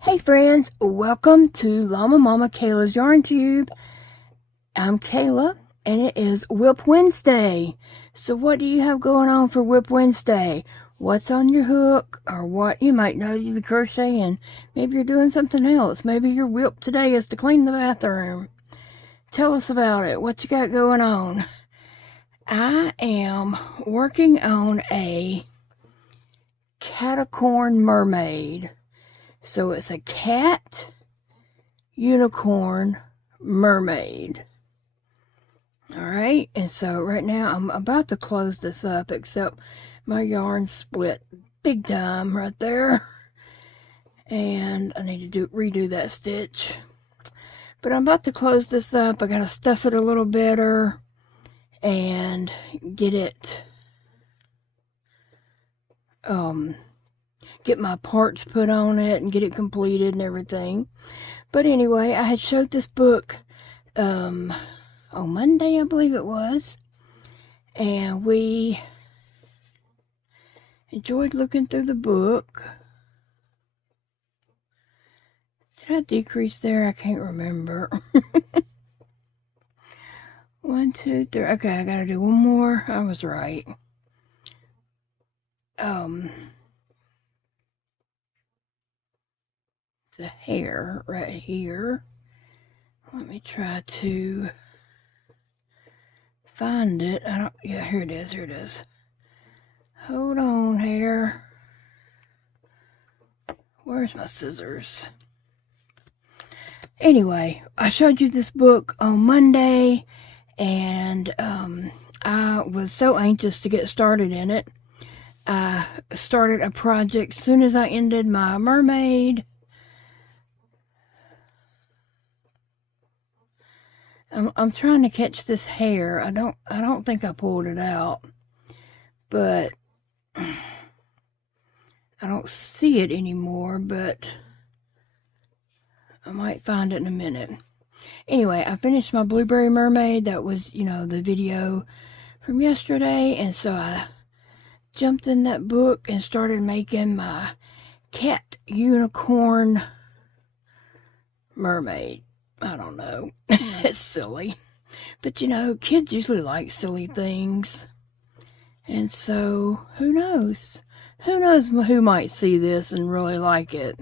Hey friends, welcome to Llama Mama Kayla's Yarn Tube. I'm Kayla, and it is WIP Wednesday. So what do you have going on for WIP Wednesday? What's on your hook, or what you might know you be crocheting? Maybe you're doing something else. Maybe your WIP today is to clean the bathroom. Tell us about it. What you got going on? I am working on a Caticorn Mermaid. So it's a cat, unicorn, mermaid. Alright, and so right now I'm about to close this up, except my yarn split big time right there. And I need to redo that stitch. But I'm about to close this up. I gotta stuff it a little better and get it get my parts put on it and get it completed and everything. But anyway, I had showed this book on Monday, I believe it was, and we enjoyed looking through the book. Did I decrease there? I can't remember. 1, 2, 3. Okay, I gotta do one more. I was right. The hair right here. Let me try to find it. Yeah, here it is. Hold on, hair. Where's my scissors? Anyway, I showed you this book on Monday, and I was so anxious to get started in it. I started a project as soon as I ended my mermaid. I'm trying to catch this hair. I don't think I pulled it out, but I don't see it anymore, but I might find it in a minute. Anyway, I finished my blueberry mermaid. That was, the video from yesterday, and so I jumped in that book and started making my cat unicorn mermaid. I don't know. It's silly. But kids usually like silly things. And so, who knows? Who knows who might see this and really like it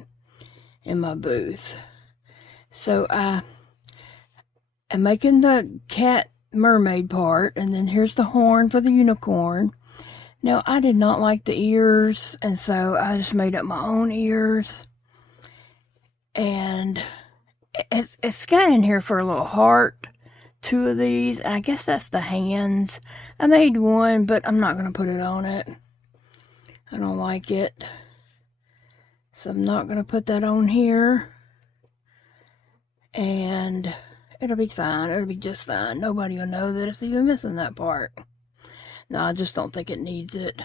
in my booth. So, I'm making the cat mermaid part, and then here's the horn for the unicorn. Now, I did not like the ears, and so I just made up my own ears. And it's got in here for a little heart, 2 of these, and I guess that's the hands. I made one, but I'm not going to put it on it. I don't like it. So I'm not going to put that on here. And it'll be fine. It'll be just fine. Nobody will know that it's even missing that part. No, I just don't think it needs it.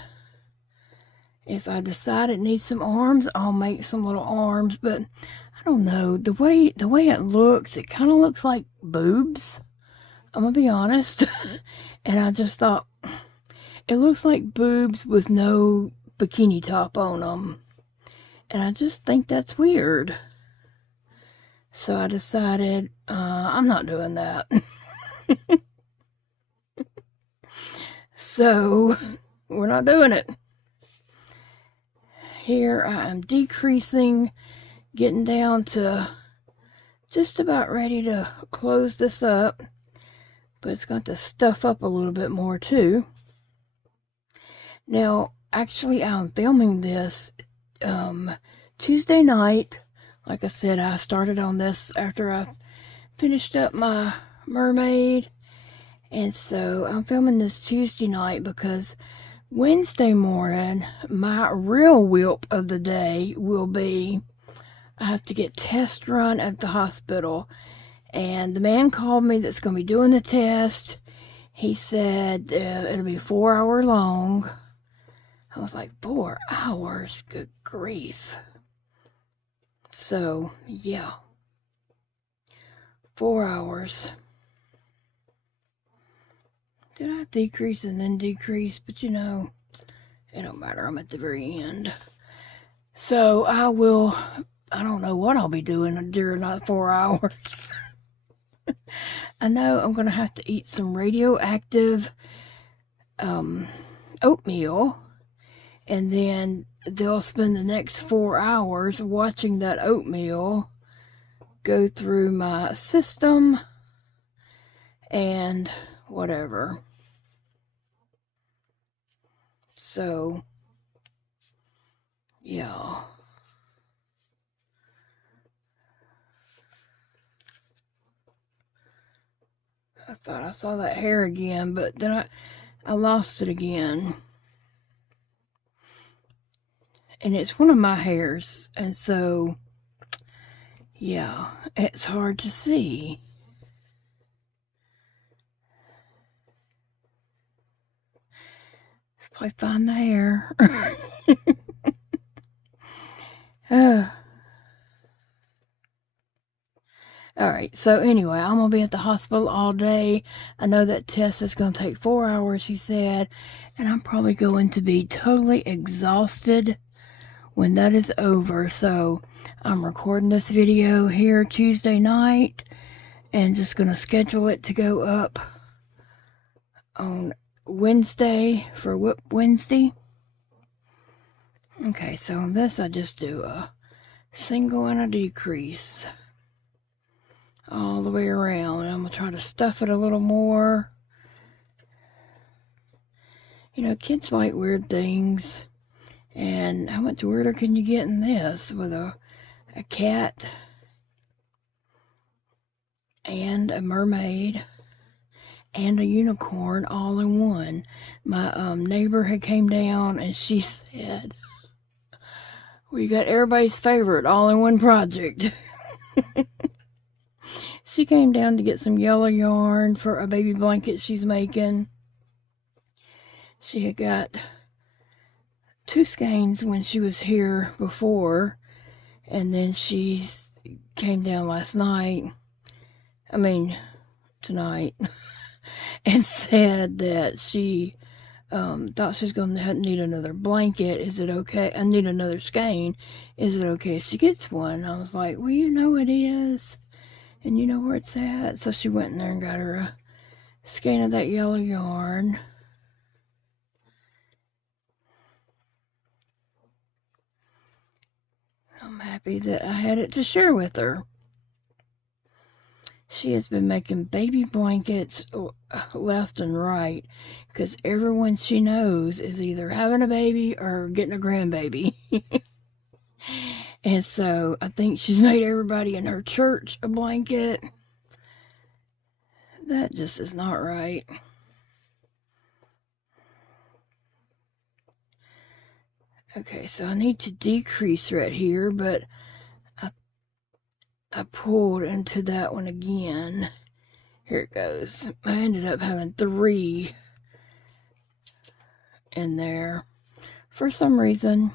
If I decide it needs some arms, I'll make some little arms, but I don't know. The way it looks, it kind of looks like boobs. I'm gonna be honest. And I just thought, it looks like boobs with no bikini top on them. And I just think that's weird. So I decided, I'm not doing that. So, we're not doing it. Here I am decreasing, getting down to just about ready to close this up, but it's got to stuff up a little bit more too. Now, actually, I'm filming this Tuesday night. Like I said, I started on this after I finished up my mermaid, and so I'm filming this Tuesday night because Wednesday morning, my real WIP of the day will be, I have to get test run at the hospital. And the man called me that's going to be doing the test. He said it'll be 4 hour long. I was like, 4 hours? Good grief. So, yeah. 4 hours. Did I decrease and then decrease? But it don't matter. I'm at the very end. So I don't know what I'll be doing during that 4 hours. I know I'm going to have to eat some radioactive oatmeal, and then they'll spend the next 4 hours watching that oatmeal go through my system and whatever. So, yeah. I thought I saw that hair again, but then I lost it again. And it's one of my hairs, and so, yeah, it's hard to see. Let's play find the hair. Alright, so anyway, I'm going to be at the hospital all day. I know that test is going to take 4 hours, he said, and I'm probably going to be totally exhausted when that is over. So I'm recording this video here Tuesday night and just going to schedule it to go up on Wednesday for WIP Wednesday. Okay, so on this I just do a single and a decrease all the way around. I'm going to try to stuff it a little more. You know, kids like weird things. And how much weirder can you get in this with a cat and a mermaid and a unicorn all in one? My neighbor had came down and she said, we got everybody's favorite all in one project. She came down to get some yellow yarn for a baby blanket she's making. She had got 2 skeins when she was here before, and then she came down tonight, and said that she thought she was going to need another blanket. Is it okay? I need another skein. Is it okay if she gets one? I was like, well, you know it is, and you know where it's at. So she went in there and got her a skein of that yellow yarn. I'm happy that I had it to share with her. She has been making baby blankets left and right because everyone she knows is either having a baby or getting a grandbaby. And so I think she's made everybody in her church a blanket. That just is not right. Okay, so I need to decrease right here, but I pulled into that one again. Here it goes. I ended up having 3 in there for some reason.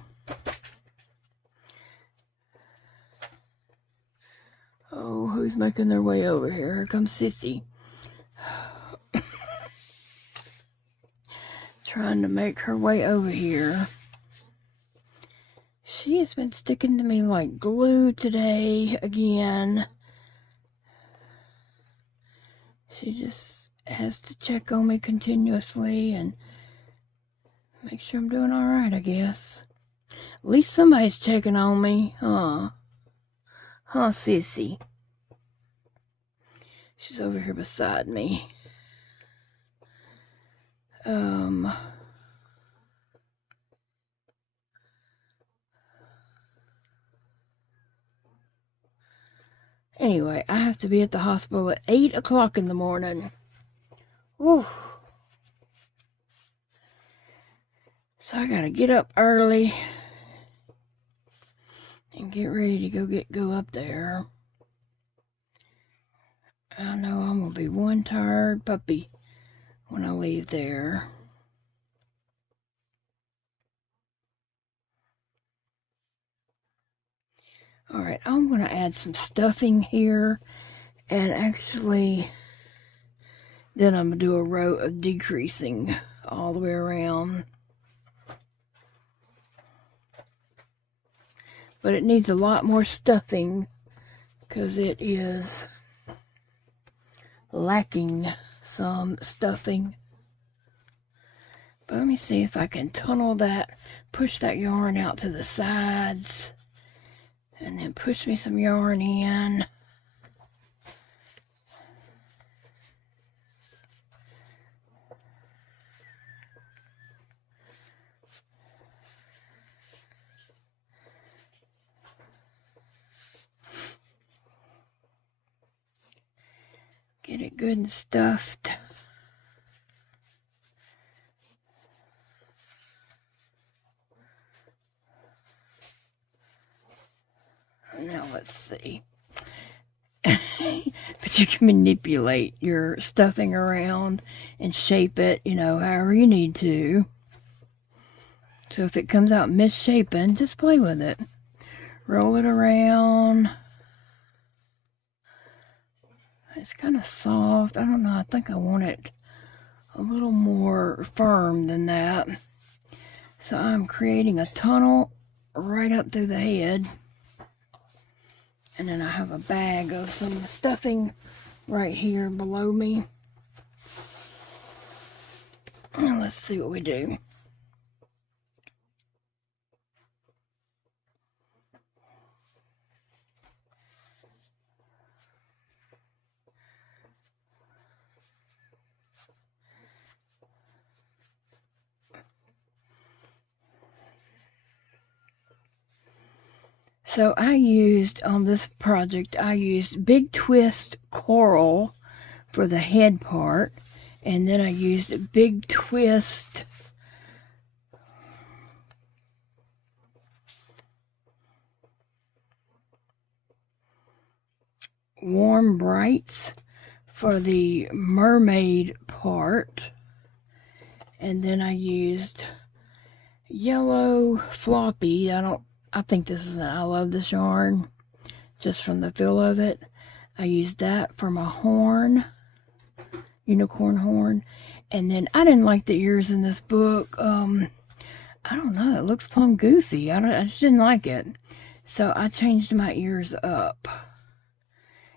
Oh, who's making their way over here? Here comes Sissy. Trying to make her way over here. She has been sticking to me like glue today again. She just has to check on me continuously and make sure I'm doing alright, I guess. At least somebody's checking on me, huh? Huh, Sissy? She's over here beside me. Anyway, I have to be at the hospital at 8 o'clock in the morning. Whew. So I gotta get up early and get ready to go up there. I know I'm gonna be one tired puppy when I leave there. Alright, I'm going to add some stuffing here, and actually then I'm going to do a row of decreasing all the way around. but it needs a lot more stuffing because it is lacking some stuffing. But let me see if I can tunnel that, push that yarn out to the sides, and then push me some yarn in. Get it good and stuffed. Now let's see. But you can manipulate your stuffing around and shape it, you know, however you need to. So if it comes out misshapen, just play with it. Roll it around. It's kind of soft. I don't know. I think I want it a little more firm than that. So I'm creating a tunnel right up through the head. And then I have a bag of some stuffing right here below me. And let's see what we do. So I used, on this project, I used Big Twist Coral for the head part. And then I used Big Twist Warm Brights for the mermaid part. And then I used Yellow Floppy. I think this is I love this yarn, just from the feel of it. I used that for my horn, unicorn horn. And then I didn't like the ears in this book. I don't know, it looks plumb goofy. I just didn't like it. So I changed my ears up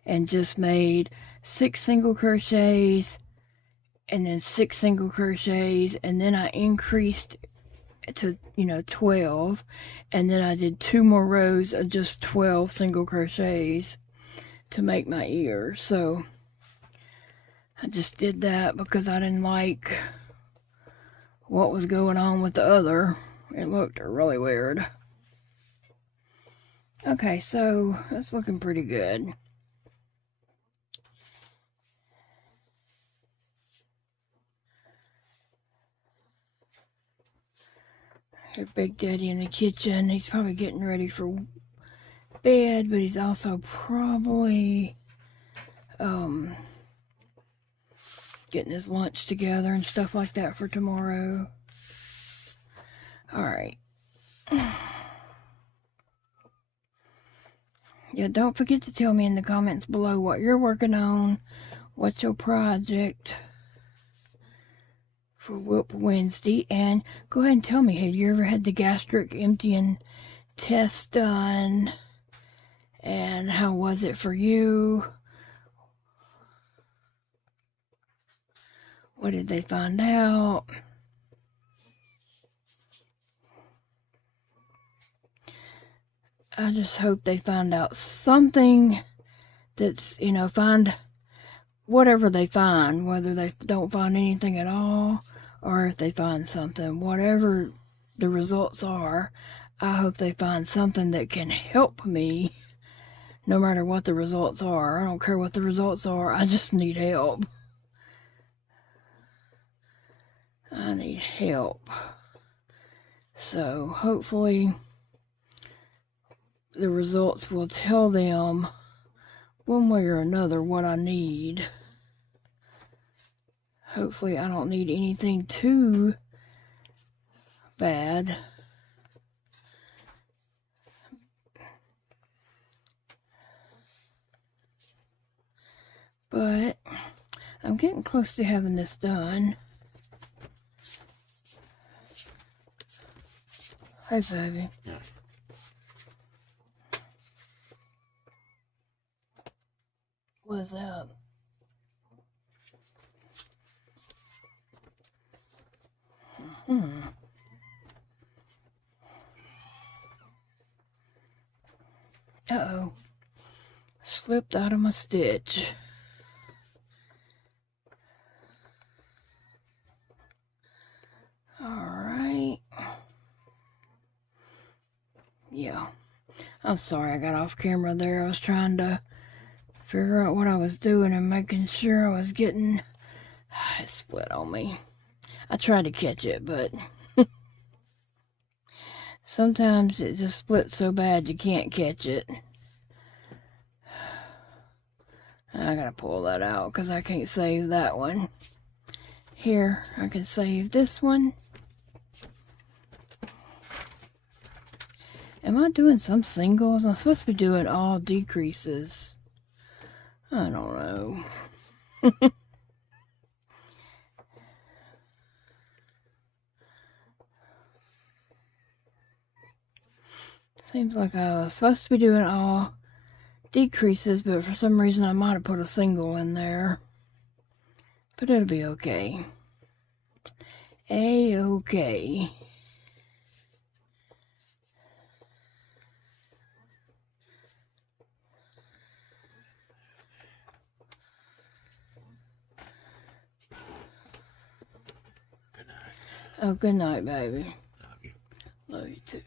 and just made 6 single crochets and then 6 single crochets, and then I increased to 12, and then I did 2 more rows of just 12 single crochets to make my ears. So I just did that because I didn't like what was going on with the other. It looked really weird. Okay, so that's looking pretty good. Here's Big Daddy in the kitchen. He's probably getting ready for bed, but he's also probably getting his lunch together and stuff like that for tomorrow. Alright. Yeah, don't forget to tell me in the comments below what you're working on. What's your project for WIP Wednesday? And go ahead and tell me, have you ever had the gastric emptying test done? And how was it for you? What did they find out? I just hope they find out something that's, find whatever they find, whether they don't find anything at all, or if they find something, whatever the results are, I hope they find something that can help me, no matter what the results are. I don't care what the results are, I just need help. I need help. So hopefully the results will tell them one way or another what I need. Hopefully I don't need anything too bad. But I'm getting close to having this done. Hi, baby. Yeah. is that? Uh-oh. Slipped out of my stitch. Alright. Yeah. I'm sorry I got off camera there. I was trying to figure out what I was doing and making sure I was getting... It split on me. I tried to catch it, but... sometimes it just splits so bad you can't catch it. I gotta pull that out because I can't save that one. Here, I can save this one. Am I doing some singles? I'm supposed to be doing all decreases. I don't know. Seems like I was supposed to be doing all decreases, but for some reason I might have put a single in there. But it'll be okay. A-okay. Good night. Oh, good night, baby. Love you. Love you too.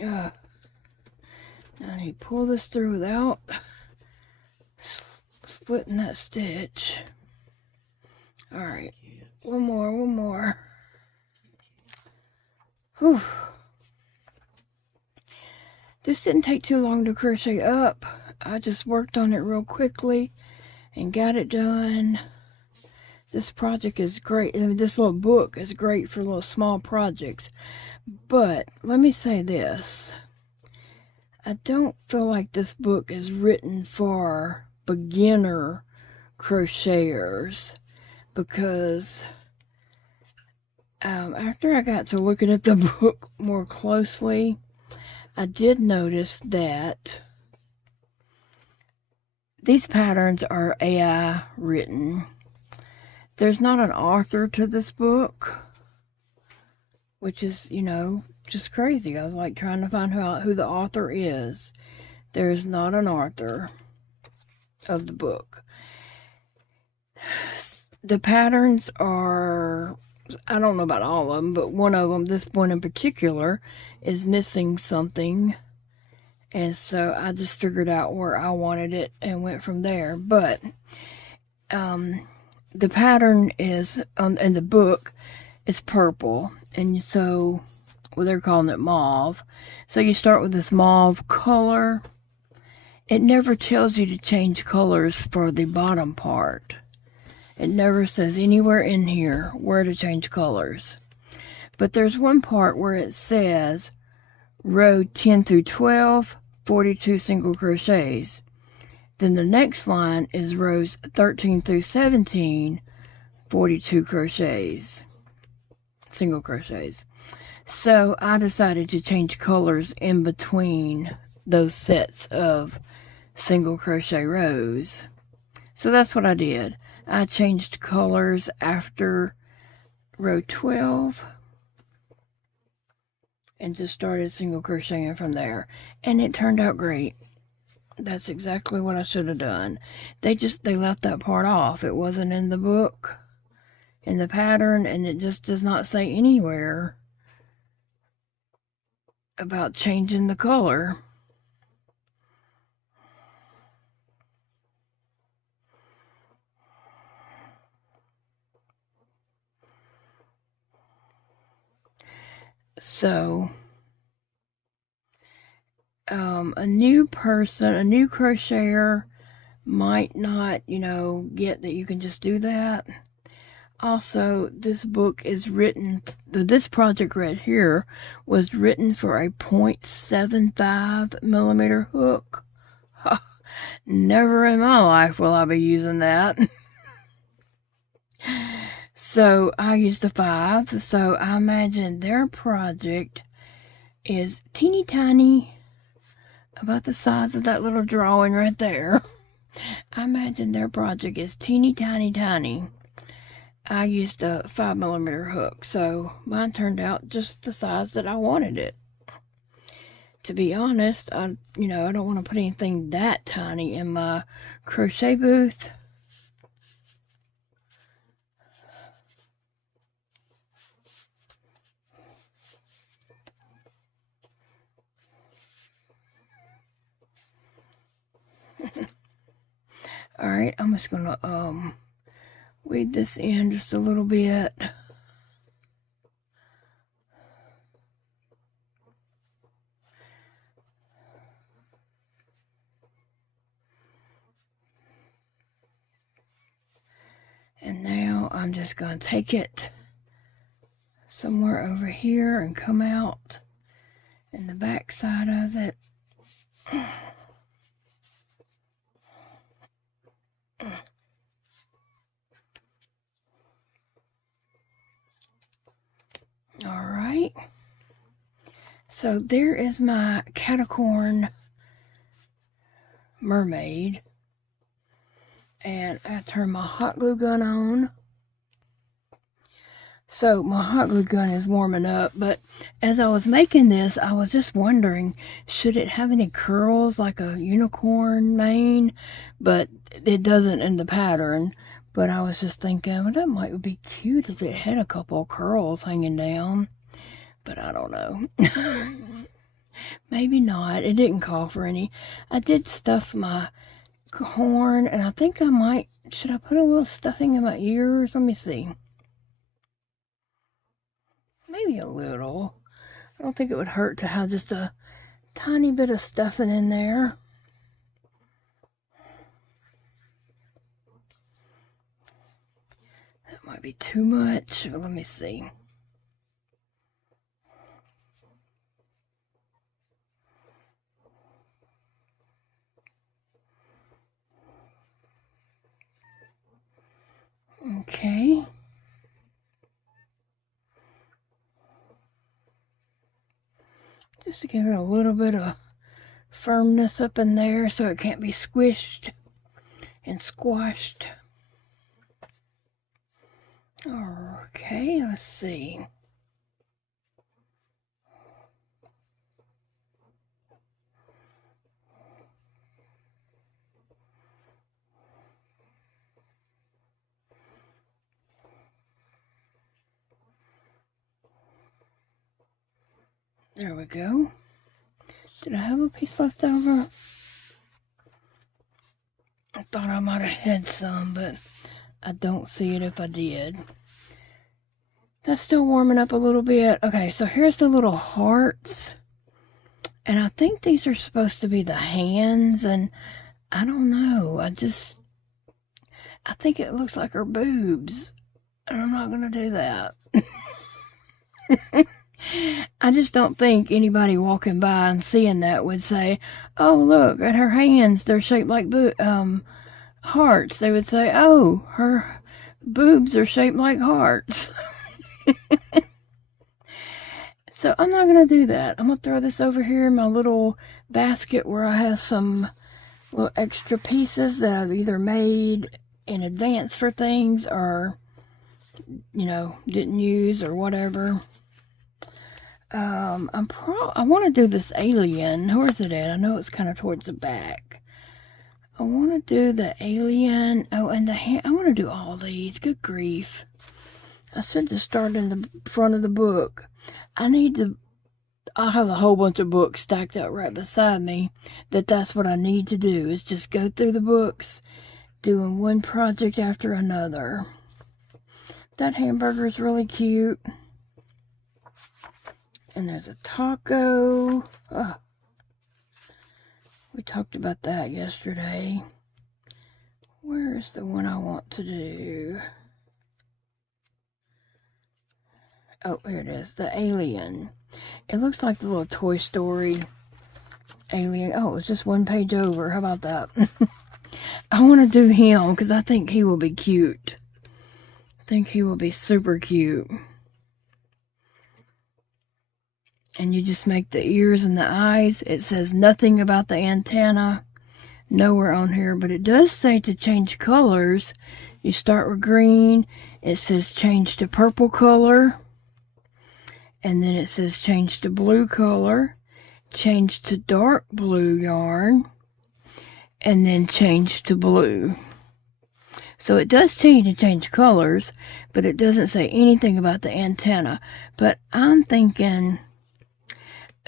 Now I need to pull this through without splitting that stitch. Alright, one more. Whew. This didn't take too long to crochet up. I just worked on it real quickly and got it done. This project is great. I mean, this little book is great for little small projects. But let me say this. I don't feel like this book is written for beginner crocheters, because after I got to looking at the book more closely, I did notice that these patterns are AI written. There's not an author to this book, which is, you know, just crazy. I was like trying to find out who the author is. There's not an author of the book. The patterns are, I don't know about all of them, but one of them, this one in particular, is missing something. And so I just figured out where I wanted it and went from there. But the pattern is, in the book, is purple. And so, well, they're calling it mauve. So you start with this mauve color. It never tells you to change colors for the bottom part. It never says anywhere in here where to change colors. But there's one part where it says row 10 through 12, 42 single crochets. Then the next line is rows 13 through 17, 42 crochets. Single crochets. So I decided to change colors in between those sets of single crochet rows. So that's what I did. I changed colors after row 12 and just started single crocheting from there, and it turned out great. That's exactly what I should have done. They left that part off. It wasn't in the book, in the pattern, and it just does not say anywhere about changing the color. So, a new person, a new crocheter might not, you know, get that you can just do that. Also, this book is written, this project right here was written for a 0.75 millimeter hook. Never in my life will I be using that. So I used a 5, so I imagine their project is teeny tiny, about the size of that little drawing right there. I imagine their project is teeny tiny. I used a 5mm hook, so mine turned out just the size that I wanted it. To be honest, I don't want to put anything that tiny in my crochet booth. Alright, I'm just gonna weed this in just a little bit. And now I'm just gonna take it somewhere over here and come out in the back side of it. Alright, so there is my Caticorn Mermaid, and I turn my hot glue gun on. So my hot glue gun is warming up, but as I was making this, I was just wondering, should it have any curls like a unicorn mane? But it doesn't in the pattern. But I was just thinking, well, that might be cute if it had a couple of curls hanging down. But I don't know. Maybe not. It didn't call for any. I did stuff my horn, and I think I might, should I put a little stuffing in my ears? Let me see. Maybe a little. I don't think it would hurt to have just a tiny bit of stuffing in there. That might be too much. Let me see. Okay. Just to give it a little bit of firmness up in there so it can't be squished and squashed. Okay, let's see. There we go. Did I have a piece left over? I thought I might have had some, but I don't see it if I did. That's still warming up a little bit. Okay, so here's the little hearts. And I think these are supposed to be the hands, and I don't know. I think it looks like her boobs. And I'm not going to do that. I just don't think anybody walking by and seeing that would say, oh, look at her hands. They're shaped like hearts. They would say, oh, her boobs are shaped like hearts. So I'm not going to do that. I'm going to throw this over here in my little basket where I have some little extra pieces that I've either made in advance for things or, didn't use or whatever. I want to do this alien. Where's it at? I know it's kind of towards the back. I want to do the alien. Oh, and the hand. I want to do all these. Good grief. I should just start in the front of the book. I have a whole bunch of books stacked up right beside me. That's what I need to do, is just go through the books, doing one project after another. That hamburger is really cute. And there's a taco. Oh, we talked about that yesterday. Where is the one I want to do? Oh, here it is. The alien. It looks like the little Toy Story alien. Oh, it's just one page over. How about that? I want to do him because I think he will be cute. I think he will be super cute. And you just make the ears and the eyes. It says nothing about the antenna. Nowhere on here, but it does say to change colors. You start with green. It says change to purple color. And then it says change to blue color. Change to dark blue yarn. And then change to blue. So it does tell you to change colors, but it doesn't say anything about the antenna. But I'm thinking,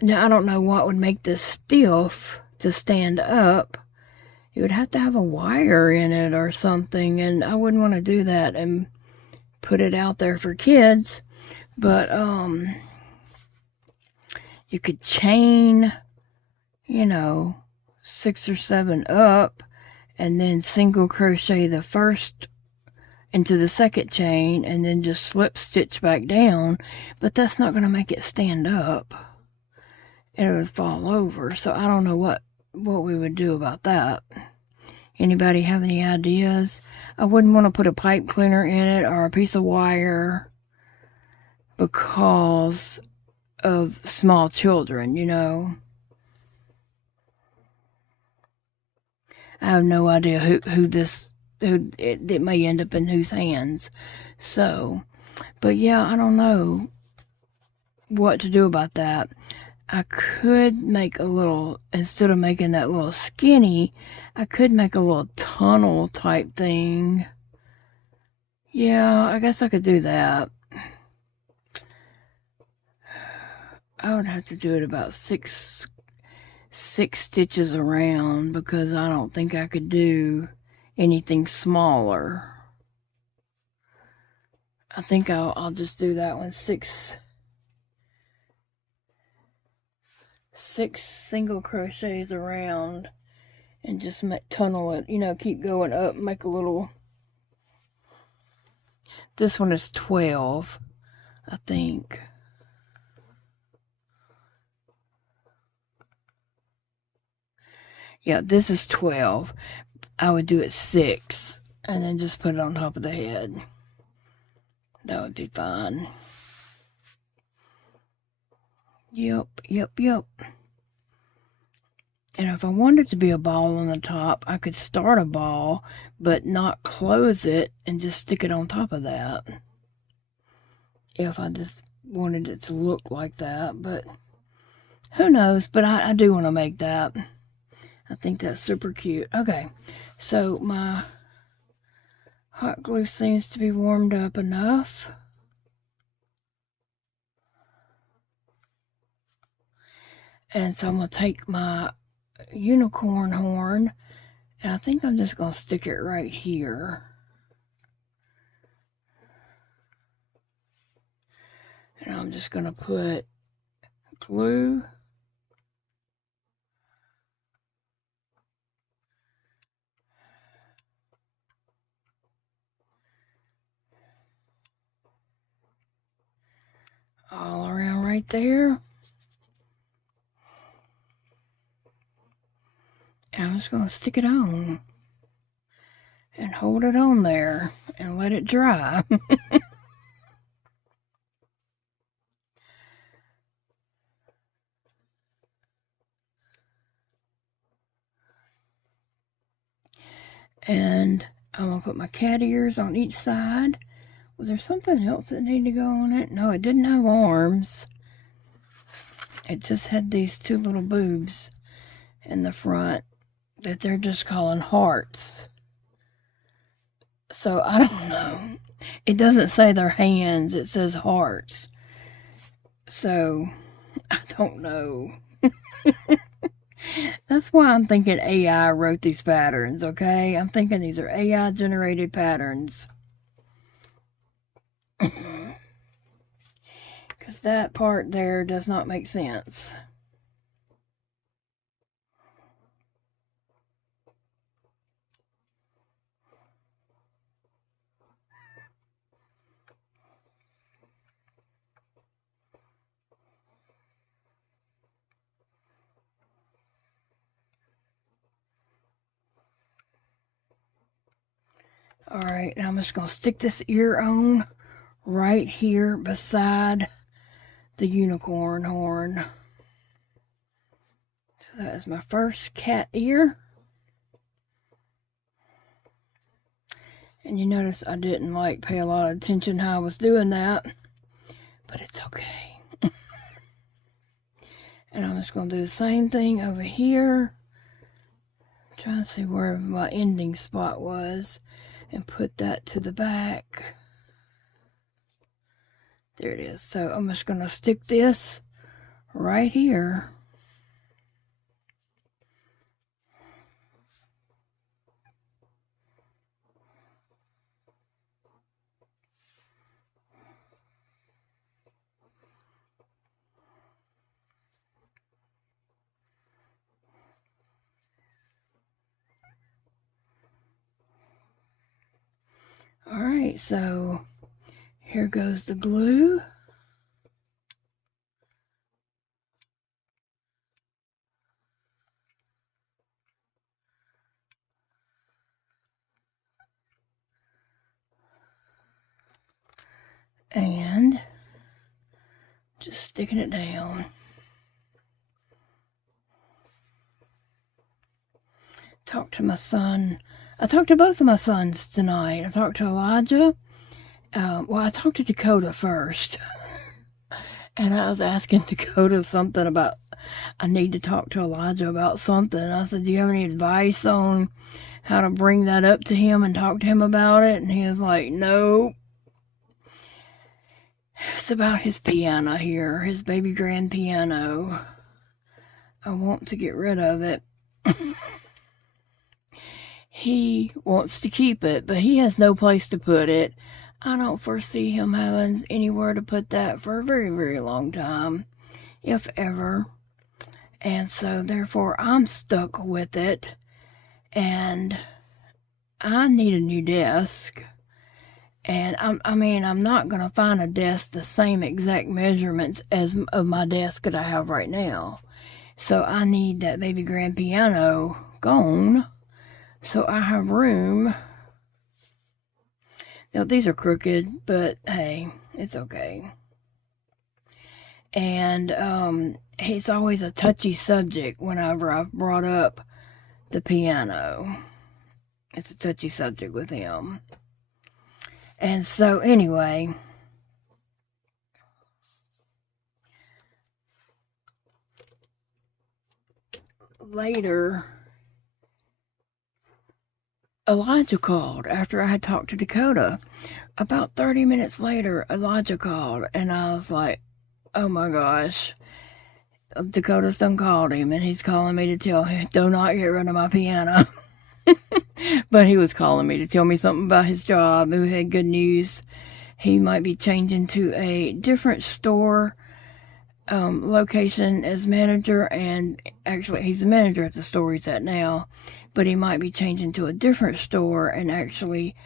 now I don't know what would make this stiff to stand up. You would have to have a wire in it or something, and I wouldn't want to do that and put it out there for kids. But you could chain, 6 or 7 up, and then single crochet the first into the second chain, and then just slip stitch back down. But that's not going to make it stand up. It would fall over. So I don't know what we would do about that. Anybody have any ideas? I wouldn't want to put a pipe cleaner in it or a piece of wire because of small children, I have no idea who it may end up in whose hands. So, but yeah, I don't know what to do about that. I could make a little, instead of making that little skinny, I could make a little tunnel type thing. Yeah, I guess I could do that. I would have to do it about six stitches around, because I don't think I could do anything smaller. I think I'll just do that one, six single crochets around, and just tunnel it, keep going up, make a little. This one is 12, I think. Yeah, this is 12. I would do it 6, and then just put it on top of the head. That would be fine. Yep. And if I wanted to be a ball on the top, I could start a ball, but not close it, and just stick it on top of that. If I just wanted it to look like that, but who knows? But I do want to make that. I think that's super cute. Okay, so my hot glue seems to be warmed up enough. And so I'm going to take my unicorn horn, and I think I'm just going to stick it right here. And I'm just going to put glue. All around right there. And I'm just going to stick it on and hold it on there and let it dry. And I'm going to put my cat ears on each side. Was there something else that needed to go on it? No, it didn't have arms. It just had these 2 little boobs in the front that they're just calling hearts. So I don't know. It doesn't say their hands, it says hearts. So I don't know. That's why I'm thinking AI wrote these patterns, okay? I'm thinking these are AI generated patterns. Because that part there does not make sense. Alright, now I'm just going to stick this ear on right here beside the unicorn horn. So that is my first cat ear. And you notice I didn't pay a lot of attention how I was doing that, but it's okay. And I'm just going to do the same thing over here. Trying to see where my ending spot was and put that to the back. There it is. So I'm just going to stick this right here. Alright, so here goes the glue. And just sticking it down. Talked to my son. I talked to both of my sons tonight. I talked to Elijah. Well, I talked to Dakota first. And I was asking Dakota something about, I need to talk to Elijah about something. I said, do you have any advice on how to bring that up to him and talk to him about it? And he was like, no. It's about his piano here, his baby grand piano. I want to get rid of it. He wants to keep it, but he has no place to put it. I don't foresee him having anywhere to put that for a very, very long time, if ever. And so, therefore, I'm stuck with it. And I need a new desk. And I'm not going to find a desk the same exact measurements as of my desk that I have right now. So I need that baby grand piano gone. So I have room. Now these are crooked, but hey, it's okay. And it's always a touchy subject whenever I've brought up the piano. It's a touchy subject with him. And so anyway, later, Elijah called after I had talked to Dakota. About 30 minutes later, Elijah called, and I was like, oh my gosh, Dakota's done called him, and he's calling me to tell him, do not get rid of my piano. But he was calling me to tell me something about his job. Who had good news. He might be changing to a different store location as manager, and actually he's the manager at the store he's at now, but he might be changing to a different store and actually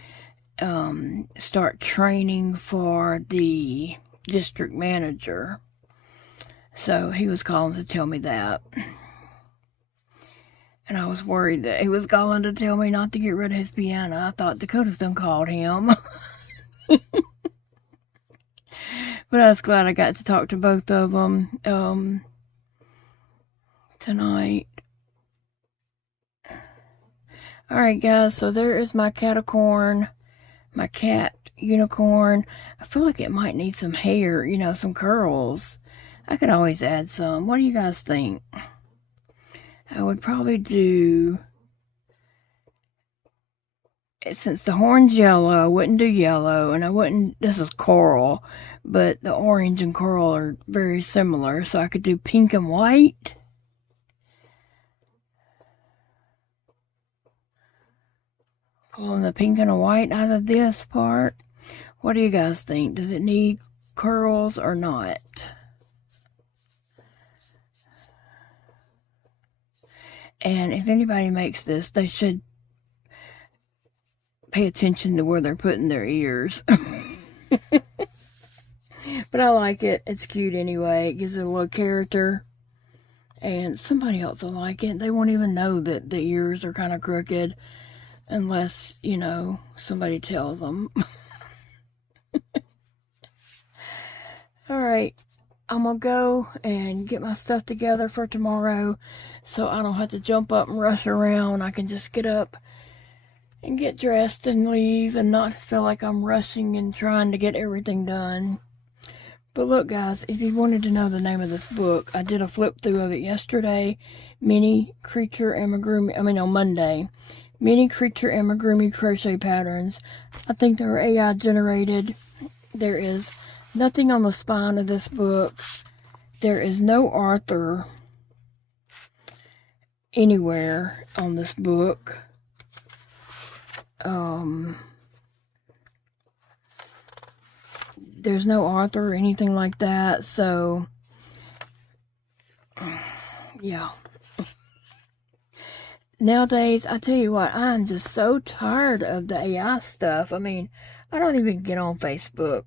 start training for the district manager. So he was calling to tell me that. And I was worried that he was calling to tell me not to get rid of his piano. I thought Dakota's done called him. But I was glad I got to talk to both of them tonight. Alright guys, so there is my catacorn, my cat unicorn. I feel like it might need some hair, you know, some curls. I could always add some. What do you guys think? I would probably do, since the horn's yellow, I wouldn't do yellow, and I wouldn't, this is coral, but the orange and coral are very similar, so I could do pink and white. Pulling the pink and the white out of this part. What do you guys think? Does it need curls or not? And if anybody makes this, they should pay attention to where they're putting their ears. But I like it. It's cute anyway. It gives it a little character. And somebody else will like it. They won't even know that the ears are kind of crooked unless, you know, somebody tells them. Alright. I'm gonna go and get my stuff together for tomorrow so I don't have to jump up and rush around. I can just get up and get dressed and leave and not feel like I'm rushing and trying to get everything done. But look, guys, if you wanted to know the name of this book, I did a flip through of it yesterday. Mini Creature Amigurumi, on Monday. Mini Creature Amigurumi crochet patterns. I think they're AI generated. There is nothing on the spine of this book. There is no author anywhere on this book. There's no author or anything like that, so yeah. Nowadays, I tell you what, I'm just so tired of the AI stuff. I mean, I don't even get on Facebook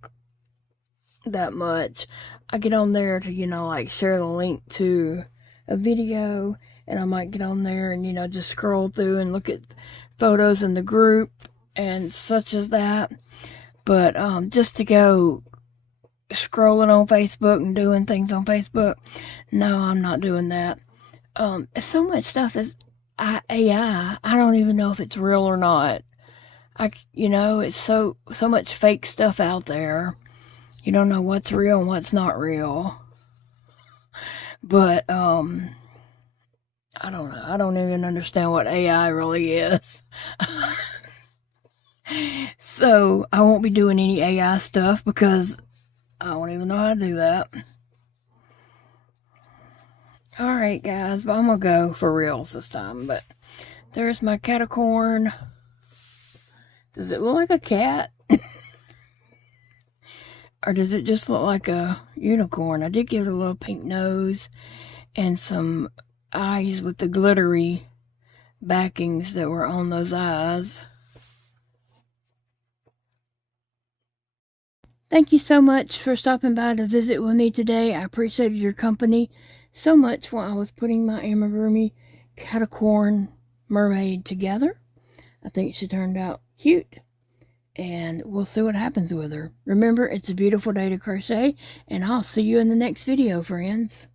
that much. I get on there to, like share the link to a video, and I might get on there and, just scroll through and look at photos in the group and such as that. But just to go scrolling on Facebook and doing things on Facebook, no, I'm not doing that. So much stuff is AI. I don't even know if it's real or not. It's so much fake stuff out there. You don't know what's real and what's not real. But I don't know. I don't even understand what AI really is. So I won't be doing any AI stuff because I don't even know how to do that. Alright, guys, but I'm gonna go for reals this time. But there's my catacorn. Does it look like a cat? Or does it just look like a unicorn? I did give it a little pink nose and some eyes with the glittery backings that were on those eyes. Thank you so much for stopping by to visit with me today. I appreciated your company so much while I was putting my Amigurumi Caticorn Mermaid together. I think she turned out cute, and we'll see what happens with her. Remember, it's a beautiful day to crochet, and I'll see you in the next video, friends.